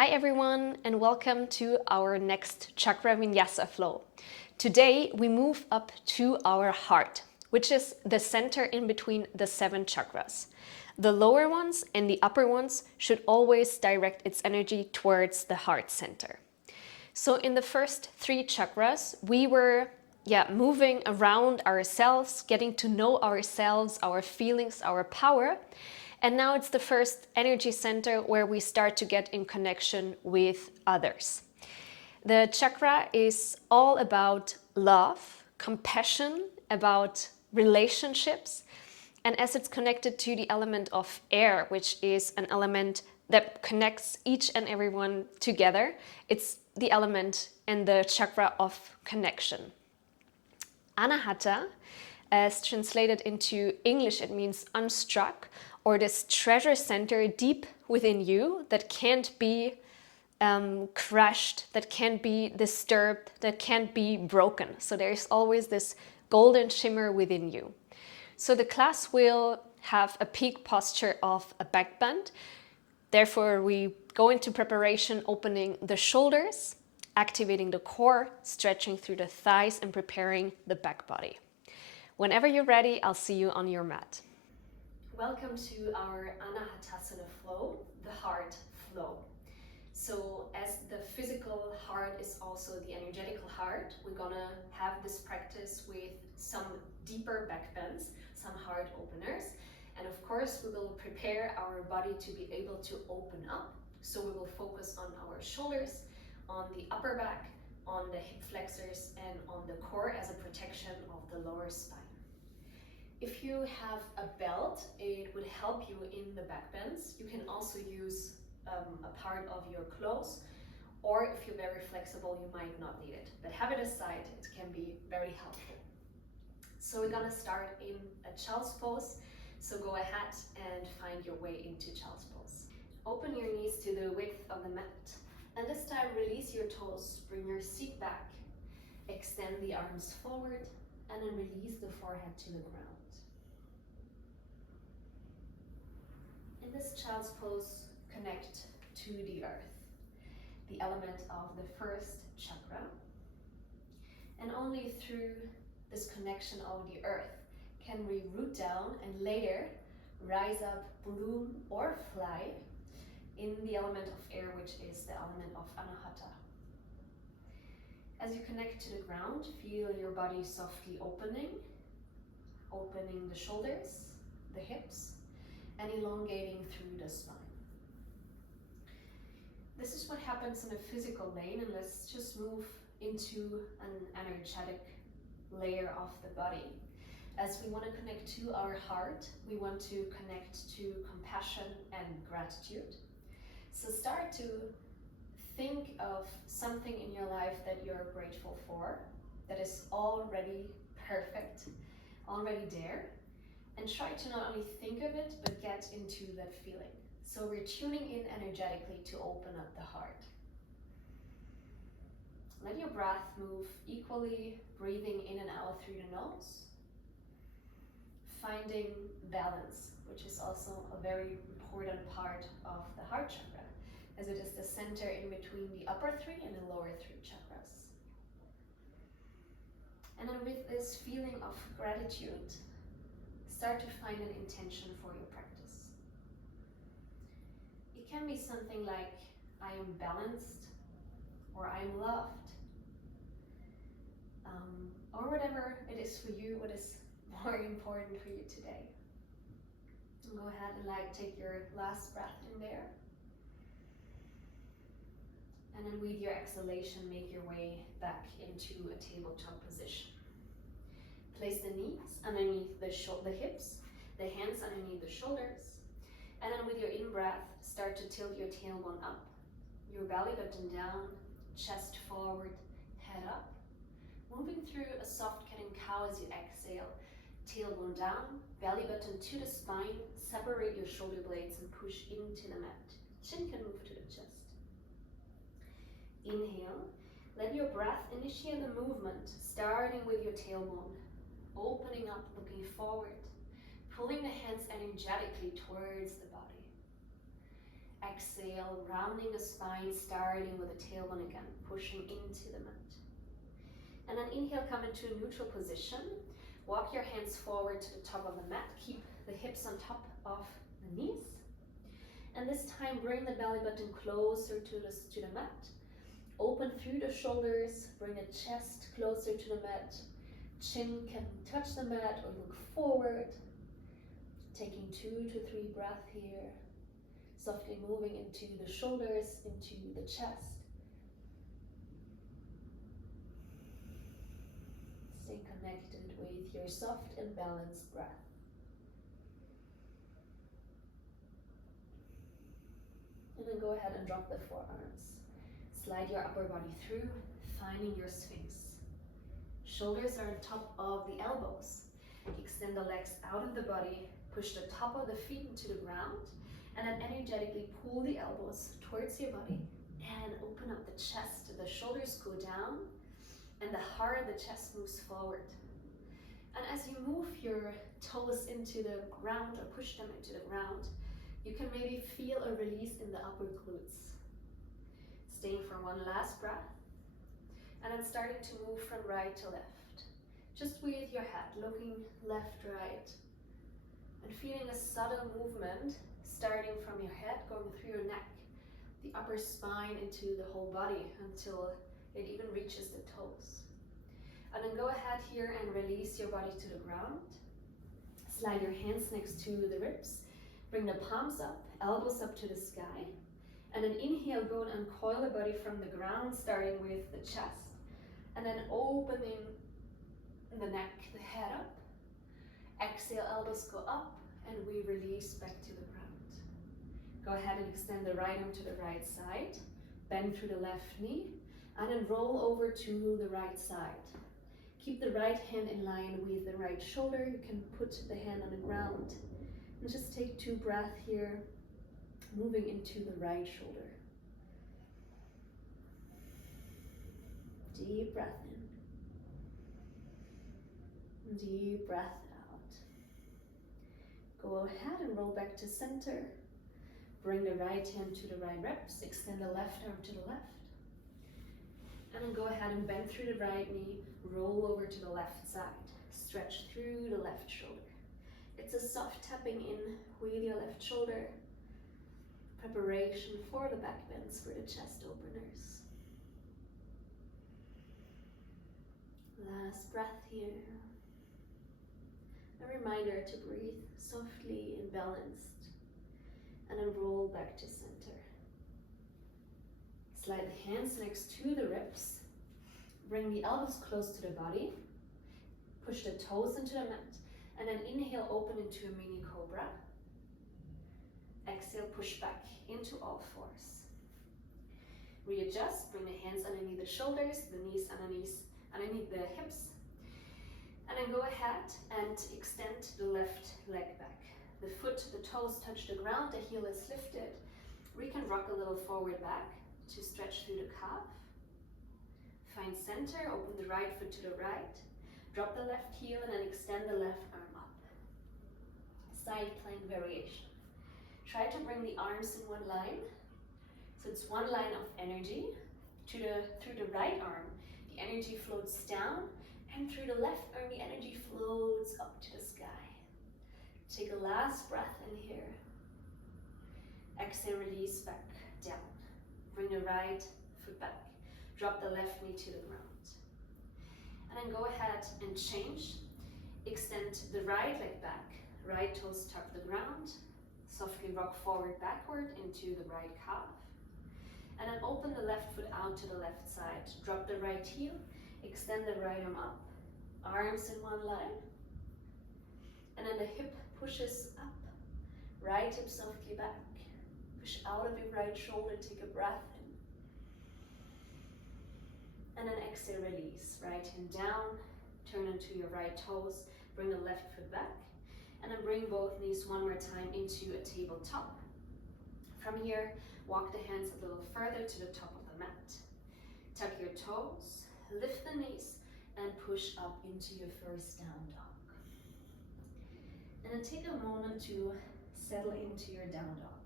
Hi everyone, and welcome to our next Chakra Vinyasa Flow. Today we move up to our heart, which is the center in between the 7 chakras. The lower ones and the upper ones should always direct its energy towards the heart center. So in the first 3 chakras, we were moving around ourselves, getting to know ourselves, our feelings, our power. And now it's the first energy center where we start to get in connection with others. The chakra is all about love, compassion, about relationships. And as it's connected to the element of air, which is an element that connects each and everyone together, it's the element and the chakra of connection. Anahata, as translated into English, it means unstruck, or this treasure center deep within you that can't be crushed, that can't be disturbed, that can't be broken. So there's always this golden shimmer within you. So the class will have a peak posture of a back bend. Therefore, we go into preparation, opening the shoulders, activating the core, stretching through the thighs, and preparing the back body. Whenever you're ready, I'll see you on your mat. Welcome to our Anahata flow, the heart flow. So as the physical heart is also the energetical heart, we're gonna have this practice with some deeper back bends, some heart openers. And of course, we will prepare our body to be able to open up. So we will focus on our shoulders, on the upper back, on the hip flexors, and on the core as a protection of the lower spine. If you have a belt, it would help you in the back bends. You can also use a part of your clothes, or if you're very flexible, you might not need it. But have it aside, it can be very helpful. So we're gonna start in a child's pose. So go ahead and find your way into child's pose. Open your knees to the width of the mat. And this time, release your toes, bring your seat back, extend the arms forward, and then release the forehead to the ground. In this child's pose, connect to the earth, the element of the first chakra. And only through this connection of the earth can we root down and later rise up, bloom, or fly in the element of air, which is the element of Anahata. As you connect to the ground, feel your body softly opening the shoulders, the hips, and elongating through the spine. This is what happens in a physical lane, and let's just move into an energetic layer of the body. As we want to connect to our heart, we want to connect to compassion and gratitude. So start to think of something in your life that you're grateful for, that is already perfect, already there, and try to not only think of it, but get into that feeling. So we're tuning in energetically to open up the heart. Let your breath move equally, breathing in and out through the nose. Finding balance, which is also a very important part of the heart chakra, as it is the center in between the upper 3 and the lower 3 chakras. And then with this feeling of gratitude, start to find an intention for your practice. It can be something like, I am balanced, or I am loved, or whatever it is for you, what is more important for you today. And go ahead and take your last breath in there. And then with your exhalation, make your way back into a tabletop position. Place the knees underneath the hips, the hands underneath the shoulders. And then with your in-breath, start to tilt your tailbone up, your belly button down, chest forward, head up. Moving through a soft cat and cow as you exhale. Tailbone down, belly button to the spine, separate your shoulder blades and push into the mat. Chin can move to the chest. Inhale, let your breath initiate the movement, starting with your tailbone, opening up, looking forward, pulling the hands energetically towards the body. Exhale, rounding the spine, starting with the tailbone again, pushing into the mat. And then inhale, come into a neutral position. Walk your hands forward to the top of the mat. Keep the hips on top of the knees. And this time, bring the belly button closer to the mat. Open through the shoulders, bring the chest closer to the mat. Chin can touch the mat or look forward. Taking 2 to 3 breaths here. Softly moving into the shoulders, into the chest. Stay connected with your soft and balanced breath. And then go ahead and drop the forearms. Slide your upper body through, finding your sphinx. Shoulders are on top of the elbows. Extend the legs out of the body, push the top of the feet into the ground, and then energetically pull the elbows towards your body and open up the chest. The shoulders go down and the heart of the chest moves forward. And as you move your toes into the ground or push them into the ground, you can maybe feel a release in the upper glutes. Staying for one last breath, and then starting to move from right to left. Just with your head, looking left, right, and feeling a subtle movement starting from your head, going through your neck, the upper spine into the whole body until it even reaches the toes. And then go ahead here and release your body to the ground. Slide your hands next to the ribs. Bring the palms up, elbows up to the sky. And then inhale, go and uncoil the body from the ground, starting with the chest. And then opening the neck, the head up. Exhale, elbows go up, and we release back to the ground. Go ahead and extend the right arm to the right side. Bend through the left knee, and then roll over to the right side. Keep the right hand in line with the right shoulder. You can put the hand on the ground. And just take 2 breaths here, moving into the right shoulder. Deep breath in. Deep breath out. Go ahead and roll back to center. Bring the right hand to the right ribs. Extend the left arm to the left. And then go ahead and bend through the right knee. Roll over to the left side. Stretch through the left shoulder. It's a soft tapping in with your left shoulder. Preparation for the back bends, for the chest openers. Last breath here. A reminder to breathe softly and balanced. And then roll back to center. Slide the hands next to the ribs. Bring the elbows close to the body. Push the toes into the mat. And then inhale, open into a mini cobra. Exhale, push back into all fours. Readjust, bring the hands underneath the shoulders, the knees underneath the hips. And then go ahead and extend the left leg back. The foot, the toes touch the ground, the heel is lifted. We can rock a little forward back to stretch through the calf. Find center, open the right foot to the right. Drop the left heel and then extend the left arm up. Side plank variation. Try to bring the arms in one line. So it's one line of energy. Through the right arm, the energy floats down, and through the left arm, the energy floats up to the sky. Take a last breath in here. Exhale, release back down. Bring the right foot back. Drop the left knee to the ground. And then go ahead and change. Extend the right leg back. Right toes touch the ground. Softly rock forward, backward into the right calf. And then open the left foot out to the left side. Drop the right heel. Extend the right arm up. Arms in one line. And then the hip pushes up. Right hip softly back. Push out of your right shoulder. Take a breath in. And then exhale, release. Right hand down. Turn into your right toes. Bring the left foot back. And then bring both knees one more time into a tabletop. From here, walk the hands a little further to the top of the mat. Tuck your toes, lift the knees, and push up into your first down dog. And then take a moment to settle into your down dog.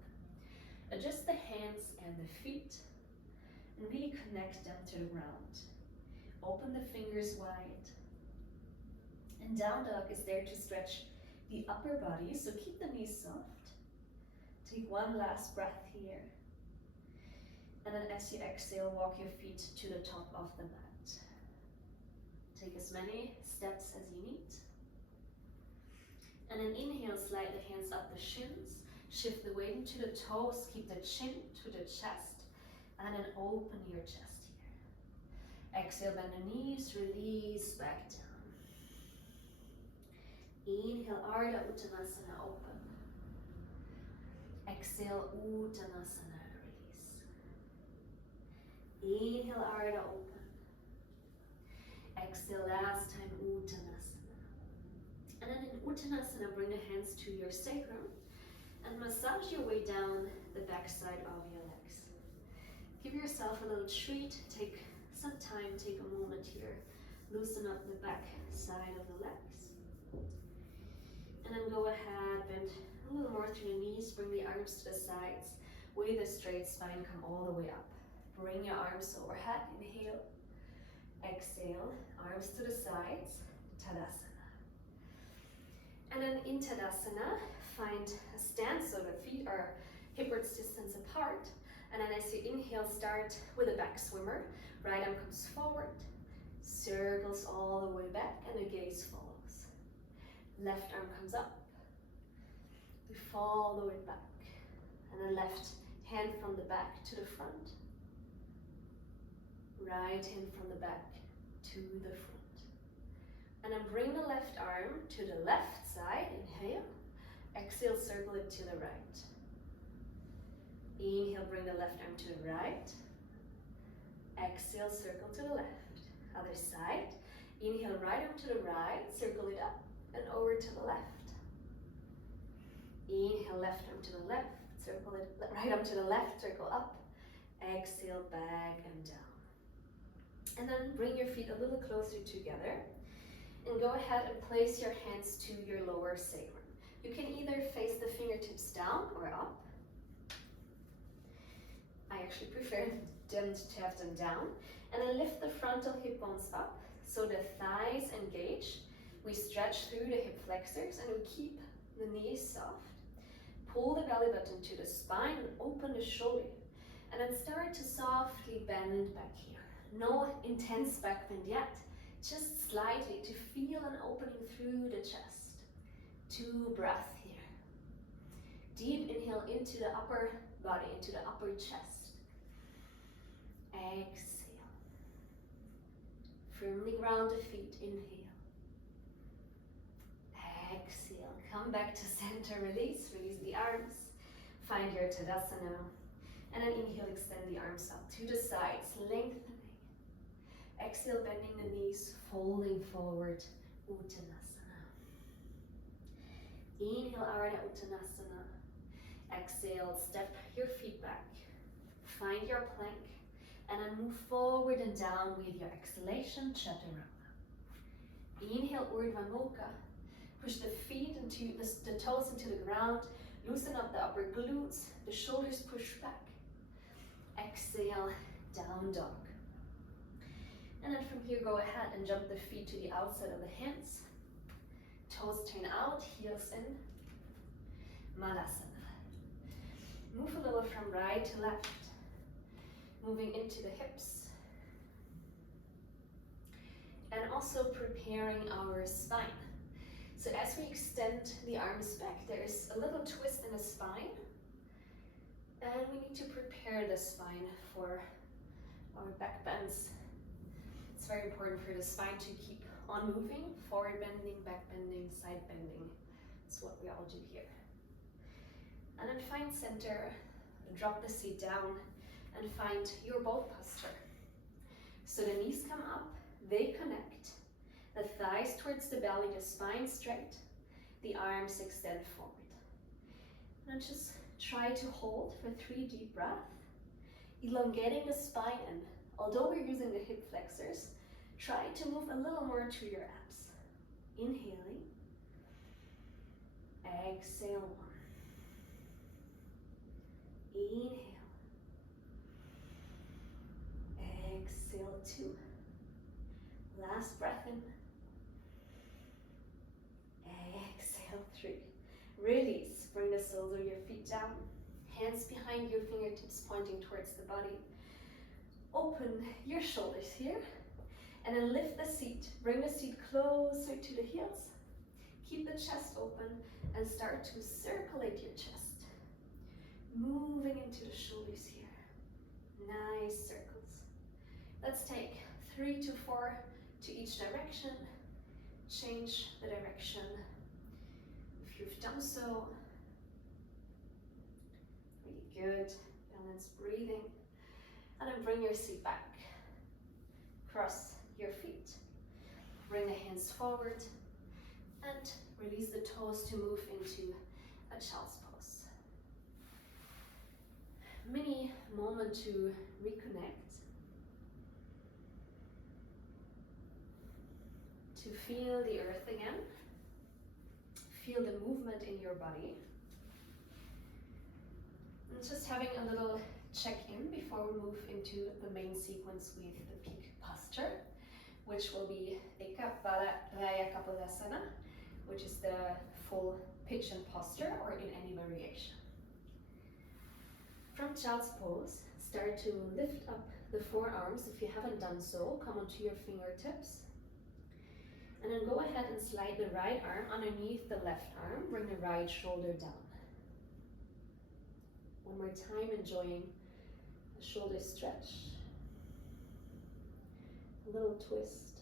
Adjust the hands and the feet and really connect them to the ground. Open the fingers wide. And down dog is there to stretch the upper body, so keep the knees soft. Take one last breath here. And then as you exhale, walk your feet to the top of the mat. Take as many steps as you need. And then inhale, slide the hands up the shins. Shift the weight into the toes, keep the chin to the chest. And then open your chest here. Exhale, bend the knees, release back down. Inhale, Ardha Uttanasana, open. Exhale, Uttanasana, release. Inhale, Ardha, open. Exhale, last time, Uttanasana. And then in Uttanasana, bring the hands to your sacrum and massage your way down the back side of your legs. Give yourself a little treat. Take some time, take a moment here. Loosen up the back side of the legs. And then go ahead, bend a little more through the knees, bring the arms to the sides. With a straight spine, come all the way up. Bring your arms overhead, inhale. Exhale, arms to the sides, Tadasana. And then in Tadasana, find a stance so the feet are hip-width distance apart. And then as you inhale, start with a back swimmer. Right arm comes forward, circles all the way back, and the gaze follows. Left arm comes up, we fall the way back, and then left hand from the back to the front, right hand from the back to the front. And then bring the left arm to the left side, inhale, exhale, circle it to the right. Inhale, bring the left arm to the right, exhale, circle to the left. Other side, inhale, right arm to the right, circle it up, and over to the left. Inhale, left arm to the left, circle it, right arm to the left, circle up. Exhale, back and down. And then bring your feet a little closer together and go ahead and place your hands to your lower sacrum. You can either face the fingertips down or up. I actually prefer them to have them down. And then lift the frontal hip bones up so the thighs engage. We stretch through the hip flexors and we keep the knees soft. Pull the belly button to the spine and open the shoulder. And then start to softly bend back here. No intense back bend yet, just slightly to feel an opening through the chest. 2 breaths here. Deep inhale into the upper body, into the upper chest. Exhale. Firmly ground the feet, inhale. Exhale, come back to center, release the arms. Find your Tadasana. And then inhale, extend the arms up to the sides, lengthening. Exhale, bending the knees, folding forward, Uttanasana. Inhale, Ardha Uttanasana. Exhale, step your feet back. Find your plank. And then move forward and down with your exhalation, Chaturanga. Inhale, Urdhva Mukha. Push the feet into the toes into the ground. Loosen up the upper glutes. The shoulders push back. Exhale, down dog. And then from here, go ahead and jump the feet to the outside of the hands. Toes turn out, heels in. Malasana. Move a little from right to left. Moving into the hips. And also preparing our spine. So as we extend the arms back, there is a little twist in the spine. And we need to prepare the spine for our back bends. It's very important for the spine to keep on moving, forward bending, back bending, side bending. That's what we all do here. And then find center, drop the seat down, and find your boat posture. So the knees come up, they connect, the thighs towards the belly, the spine straight, the arms extend forward. And just try to hold for 3 deep breaths, elongating the spine, and although we're using the hip flexors, try to move a little more to your abs. Inhaling, exhale 1. Inhale. Exhale, 2. Last breath in. Exhale, 3. Release. Bring the soles of your feet down. Hands behind your fingertips pointing towards the body. Open your shoulders here. And then lift the seat. Bring the seat closer to the heels. Keep the chest open and start to circulate your chest. Moving into the shoulders here. Nice circles. Let's take 3 to 4 to each direction. Change the direction if you've done so. Really good. Balanced breathing. And then bring your seat back. Cross your feet. Bring the hands forward. And release the toes to move into a child's pose. Mini moment to reconnect. To feel the earth again. Feel the movement in your body. And just having a little check-in before we move into the main sequence with the peak posture, which will be Kapotasana, which is the full pigeon posture or in any variation. From child's pose, start to lift up the forearms. If you haven't done so, come onto your fingertips. And then go ahead and slide the right arm underneath the left arm. Bring the right shoulder down. One more time, enjoying the shoulder stretch. A little twist.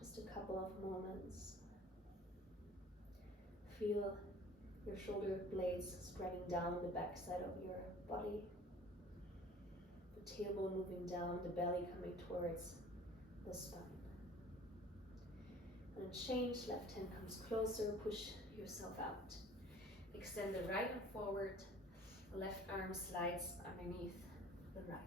Just a couple of moments. Feel your shoulder blades spreading down the back side of your body. The tailbone moving down, the belly coming towards the spine. And change, left hand comes closer, push yourself out. Extend the right arm forward, left arm slides underneath the right.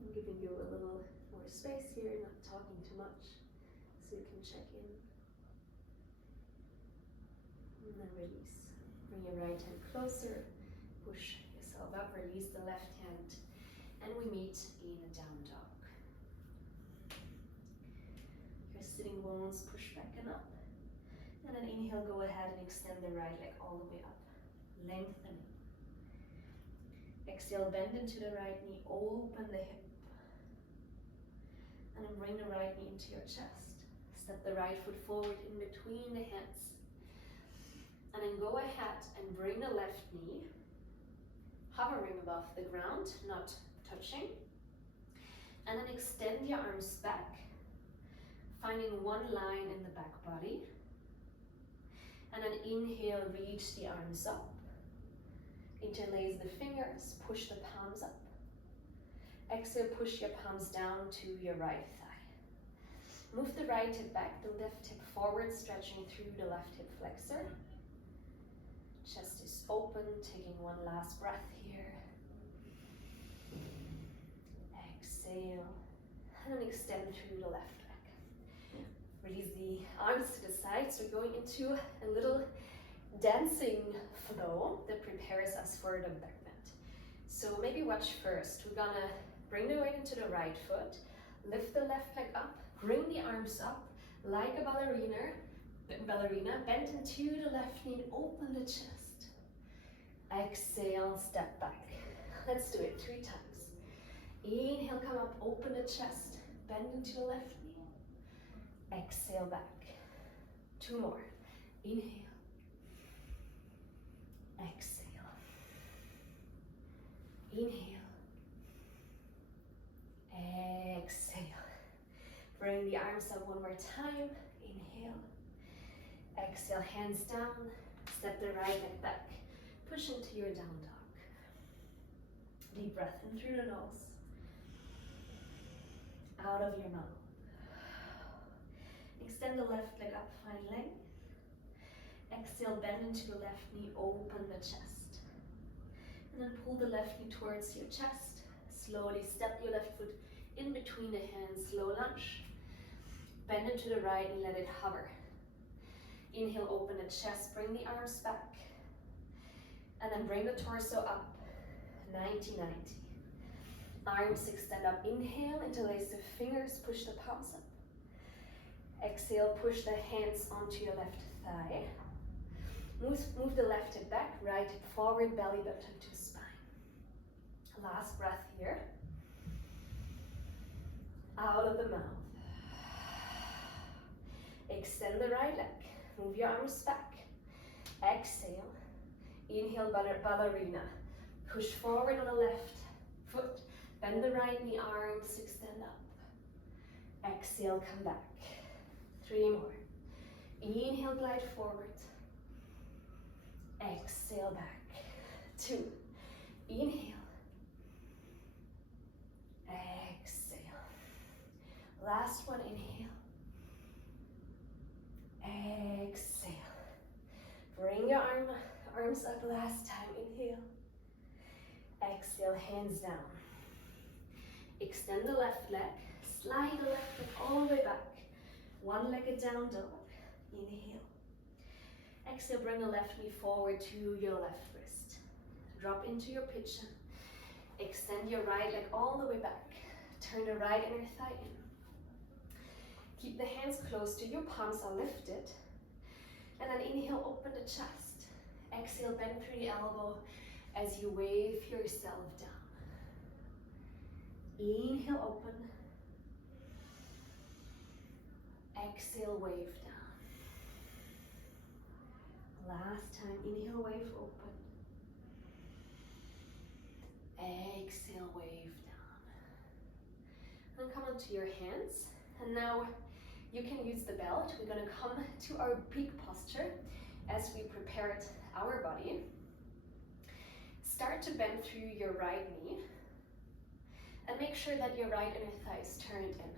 I'm giving you a little more space here, not talking too much, so you can check in. And then release. Bring your right hand closer, push yourself up, release the left hand, and we meet in a down dog. Your sitting bones push back and up. And then inhale, go ahead and extend the right leg all the way up. Lengthen. Exhale, bend into the right knee, open the hip. And then bring the right knee into your chest. Step the right foot forward in between the hands. And then go ahead and bring the left knee, hovering above the ground, not touching. And then extend your arms back, finding one line in the back body. And then inhale, reach the arms up. Interlace the fingers, push the palms up. Exhale, push your palms down to your right thigh. Move the right hip back, the left hip forward, stretching through the left hip flexor. Chest is open, taking one last breath here. Exhale, and then extend through the left leg. Release the arms to the sides. We're going into a little dancing flow that prepares us for the back bend. So maybe watch first. We're gonna bring the weight into the right foot, lift the left leg up, bring the arms up like a ballerina, bend into the left knee, open the chest. Exhale, step back. Let's do it 3 times. Inhale, come up, open the chest, bend into the left knee. Exhale, back. 2 more. Inhale. Exhale. Inhale. Exhale. Bring the arms up one more time. Inhale. Exhale, hands down. Step the right leg back. Push into your down dog. Deep breath in through the nose. Out of your mouth. Extend the left leg up, find length. Exhale, bend into the left knee, open the chest. And then pull the left knee towards your chest. Slowly step your left foot in between the hands, slow lunge. Bend it to the right and let it hover. Inhale, open the chest, bring the arms back. And then bring the torso up, 90-90. Arms extend up, inhale, interlace the fingers, push the palms up. Exhale, push the hands onto your left thigh. Move the left hip back, right hip forward, belly button to spine. Last breath here. Out of the mouth. Extend the right leg. Move your arms back. Exhale. Inhale, ballerina. Push forward on the left foot. Bend the right knee, arms extend up. Exhale, come back. 3 more. Inhale, glide forward. Exhale, back. 2. Inhale. Exhale. Last one, inhale. Exhale. Bring your arms up last time, inhale. Exhale, hands down. Extend the left leg, slide the left leg all the way back. One-legged down dog, inhale. Exhale, bring the left knee forward to your left wrist. Drop into your pigeon. Extend your right leg all the way back. Turn the right inner thigh in. Keep the hands close to you, palms are lifted. And then inhale, open the chest. Exhale, bend through the elbow as you wave yourself down. Inhale, open. Exhale, wave down. Last time, inhale, wave open. Exhale, wave down. And come onto your hands. And now you can use the belt. We're going to come to our peak posture as we prepared our body. Start to bend through your right knee. And make sure that your right inner thigh is turned in.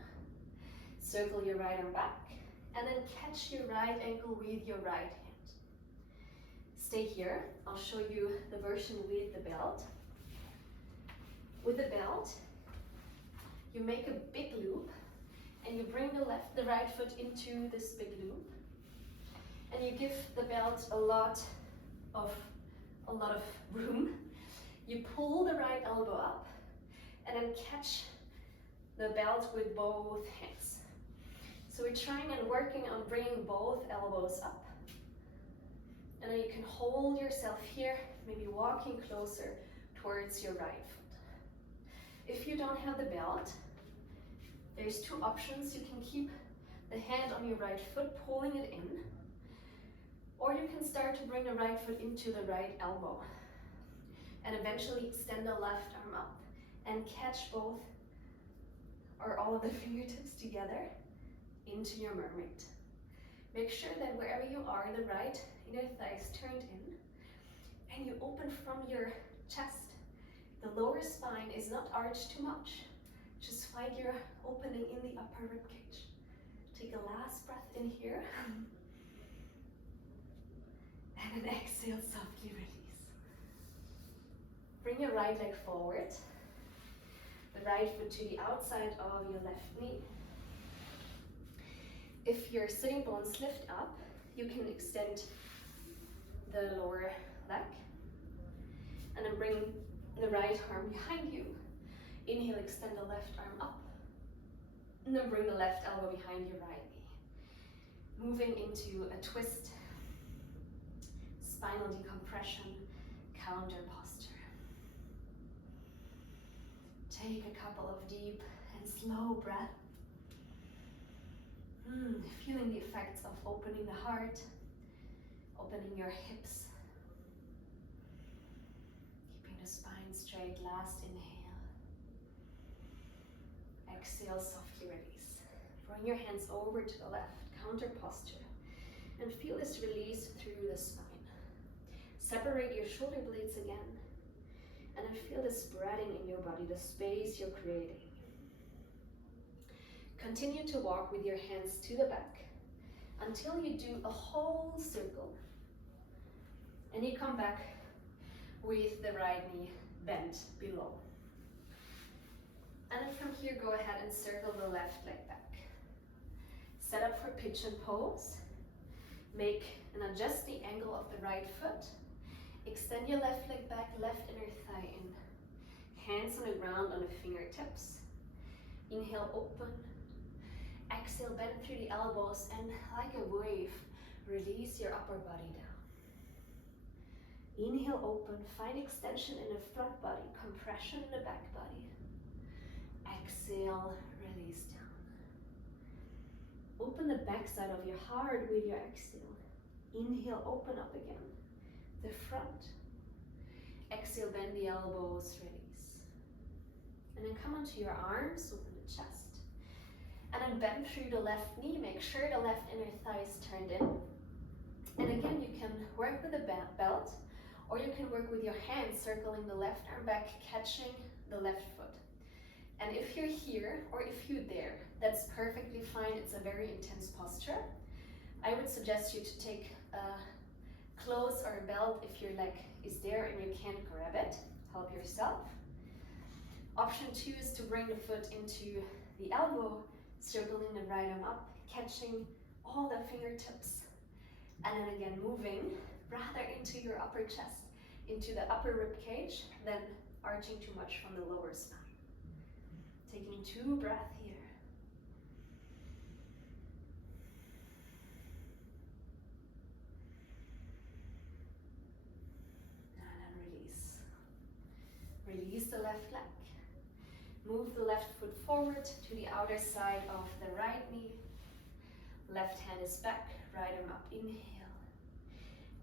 Circle your right arm back. And then catch your right ankle with your right hand. Stay here. I'll show you the version with the belt. With the belt, you make a big loop. And you bring the right foot into this big loop. And you give the belt a lot of room. You pull the right elbow up and then catch the belt with both hands. So we're trying and working on bringing both elbows up. And then you can hold yourself here, maybe walking closer towards your right foot. If you don't have the belt, there's 2 options. You can keep the hand on your right foot, pulling it in, or you can start to bring the right foot into the right elbow and eventually extend the left arm up and catch both or all of the fingertips together into your mermaid. Make sure that wherever you are, the right inner thigh is turned in and you open from your chest. The lower spine is not arched too much. Just find your opening in the upper rib cage. Take a last breath in here. And then exhale, softly release. Bring your right leg forward. The right foot to the outside of your left knee. If your sitting bones lift up, you can extend the lower leg. And then bring the right arm behind you. Inhale, extend the left arm up. And then bring the left elbow behind your right knee. Moving into a twist, spinal decompression, counter posture. Take a couple of deep and slow breaths. Feeling the effects of opening the heart, opening your hips. Keeping the spine straight, last inhale. Exhale, softly release. Bring your hands over to the left, counter posture. And feel this release through the spine. Separate your shoulder blades again. And then feel the spreading in your body, the space you're creating. Continue to walk with your hands to the back until you do a whole circle. And you come back with the right knee bent below. And then from here, go ahead and circle the left leg back. Set up for pigeon pose. Make and adjust the angle of the right foot. Extend your left leg back, left inner thigh in. Hands on the ground on the fingertips. Inhale, open. Exhale, bend through the elbows and like a wave, release your upper body down. Inhale, open. Find extension in the front body, compression in the back body. Exhale, release down. Open the back side of your heart with your exhale. Inhale, open up again. The front. Exhale, bend the elbows, release. And then come onto your arms, open the chest. And then bend through the left knee, make sure the left inner thigh is turned in. And again, you can work with a belt, or you can work with your hands, circling the left arm back, catching the left foot. And if you're here, or if you're there, that's perfectly fine. It's a very intense posture. I would suggest you to take a clothes or a belt if your leg is there and you can't grab it. Help yourself. Option 2 is to bring the foot into the elbow, circling the right arm up, catching all the fingertips. And then again, moving rather into your upper chest, into the upper rib cage, than arching too much from the lower spine. Taking 2 breaths here. And then release. Release the left leg. Move the left foot forward to the outer side of the right knee. Left hand is back, right arm up, inhale.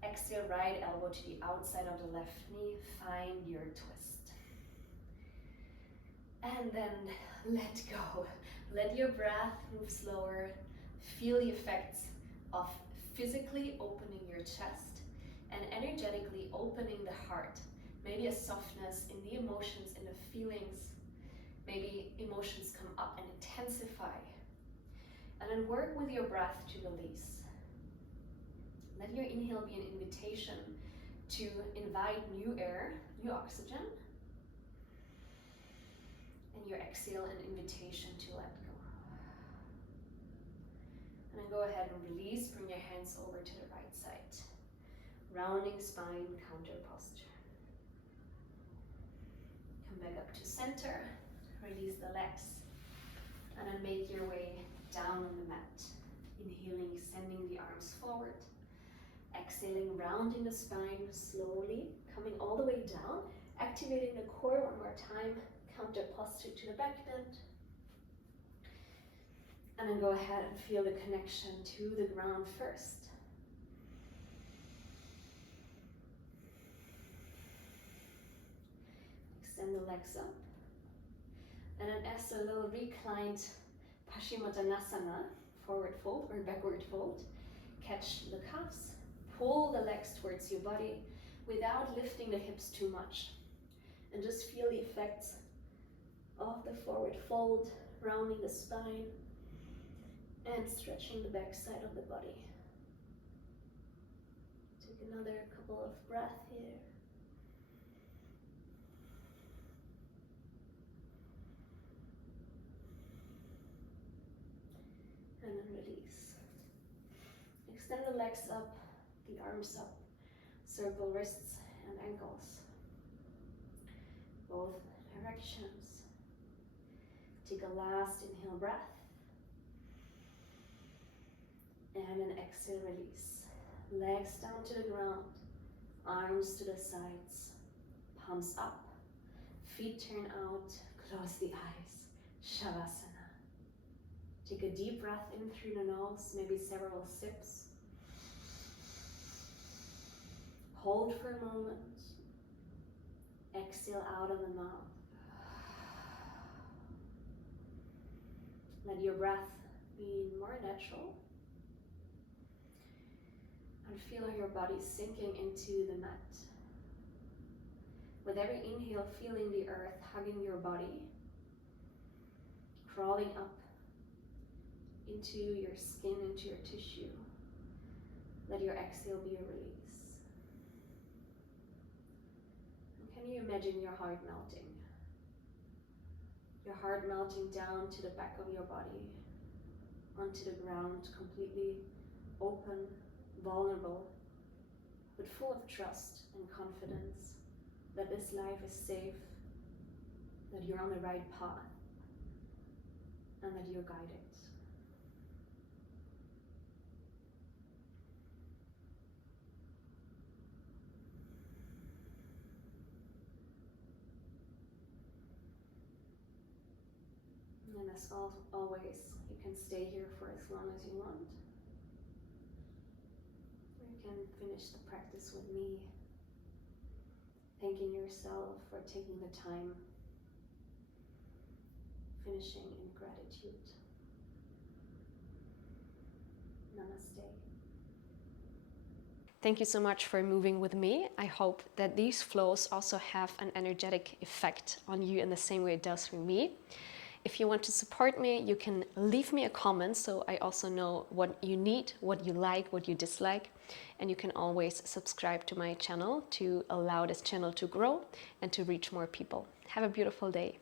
Exhale, right elbow to the outside of the left knee. Find your twist. And then let go. Let your breath move slower. Feel the effects of physically opening your chest and energetically opening the heart. Maybe a softness in the emotions, in the feelings. Maybe emotions come up and intensify. And then work with your breath to release. Let your inhale be an invitation to invite new air, new oxygen. And your exhale an invitation to let go. And then go ahead and release, bring your hands over to the right side. Rounding spine, counter posture. Come back up to center. Release the legs, and then make your way down on the mat. Inhaling, sending the arms forward. Exhaling, rounding the spine slowly, coming all the way down. Activating the core one more time. Counter posture to the back bend. And then go ahead and feel the connection to the ground first. Extend the legs up. And then as a little reclined Paschimottanasana, forward fold or backward fold, catch the calves, pull the legs towards your body without lifting the hips too much. And just feel the effects of the forward fold, rounding the spine and stretching the back side of the body. Take another couple of breaths here. And then release. Extend the legs up, the arms up. Circle wrists and ankles. Both directions. Take a last inhale breath. And an exhale, release. Legs down to the ground. Arms to the sides. Palms up. Feet turn out. Close the eyes. Shavasana. Take a deep breath in through the nose, maybe several sips. Hold for a moment. Exhale out of the mouth. Let your breath be more natural. And feel your body sinking into the mat. With every inhale, feeling the earth hugging your body, crawling up into your skin, into your tissue. Let your exhale be a release. And can you imagine your heart melting? Your heart melting down to the back of your body, onto the ground, completely open, vulnerable, but full of trust and confidence that this life is safe, that you're on the right path, and that you're guided. And as always, you can stay here for as long as you want. Or you can finish the practice with me, thanking yourself for taking the time, finishing in gratitude. Namaste. Thank you so much for moving with me. I hope that these flows also have an energetic effect on you in the same way it does for me. If you want to support me, you can leave me a comment so I also know what you need, what you like, what you dislike. And you can always subscribe to my channel to allow this channel to grow and to reach more people. Have a beautiful day.